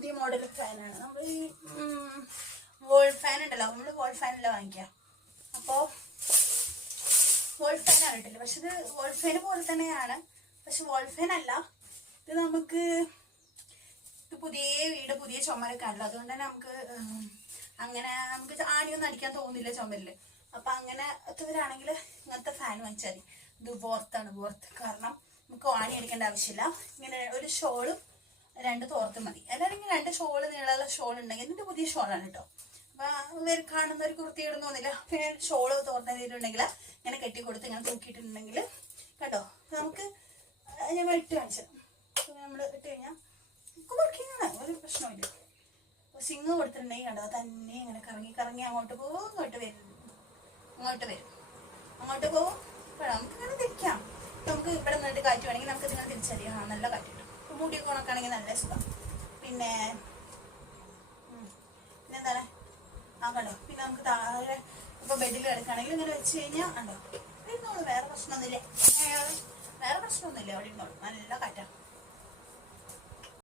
പുതിയ മോഡൽ ഫാനാണ്. നമ്മൾ ഈ വോൾ ഫാൻ ഉണ്ടല്ലോ, നമ്മൾ വോൾ ഫാനല്ല വാങ്ങിക്കുക. അപ്പോൾ വോൾ ഫാനാണ് കിട്ടില്ല. പക്ഷെ ഇത് വോൾ ഫാന് പോലെ തന്നെയാണ്, പക്ഷെ വോൾ ഫാൻ അല്ല. ഇത് നമുക്ക് പുതിയ വീട് പുതിയ ചുമരൊക്കെ ആണല്ലോ, അതുകൊണ്ട് തന്നെ നമുക്ക് ആണിയൊന്നും അടിക്കാൻ തോന്നില്ല ചുമരില്. അപ്പൊ അങ്ങനത്തവരാണെങ്കിൽ ഇങ്ങനത്തെ ഫാൻ വാങ്ങിച്ചാൽ മതി. ഇത് വോർത്താണ്. കാരണം നമുക്ക് ആണി അടിക്കേണ്ട ആവശ്യമില്ല. ഇങ്ങനെ ഒരു ഷോളും 2 തോർത്തും മതി. അല്ലെങ്കിൽ 2 ഷോള് നീളമുള്ള ഷോൾ ഉണ്ടെങ്കിൽ ഇതിന്റെ പുതിയ ഷോളാണ് കേട്ടോ. അപ്പൊ കാണുന്നവർക്ക് വൃത്തിയിടുന്ന തോന്നില്ല. പിന്നെ ഷോള് തോർത്തിട്ടുണ്ടെങ്കിൽ ഇങ്ങനെ കെട്ടിക്കൊടുത്ത് ഇങ്ങനെ തൂക്കിയിട്ടുണ്ടെങ്കിൽ കേട്ടോ നമുക്ക് ഞങ്ങൾ ഇട്ട് കാണിച്ചത്. നമ്മൾ ഇട്ട് കഴിഞ്ഞാൽ വർക്കിങ്ങാണ്, ഒരു പ്രശ്നമില്ല. സിങ് കൊടുത്തിട്ടുണ്ടെങ്കിൽ കണ്ടോ തന്നെ ഇങ്ങനെ കറങ്ങി അങ്ങോട്ട് പോകും, അങ്ങോട്ട് വരും. നമുക്ക് ഇങ്ങനെ തിരിക്കാം. നമുക്ക് ഇവിടെ നിന്നിട്ട് കാറ്റ് വേണമെങ്കിൽ നമുക്ക് ഇങ്ങനെ തിരിച്ചറിയാം. നല്ല കാറ്റ് കിട്ടും. മുടിയൊക്കെ ഉണക്കാണെങ്കിൽ നല്ല സുഖം. പിന്നെ എന്താണ് കണ്ടോ. പിന്നെ നമുക്ക് താഴെ ഇപ്പൊ ബെഡിൽ കിടക്കുകയാണെങ്കിൽ ഇങ്ങനെ വെച്ച് കഴിഞ്ഞാൽ കണ്ടോ ഇരുന്നോളൂ. വേറെ പ്രശ്നമൊന്നുമില്ല. അവിടെ ഇരുന്നോളൂ.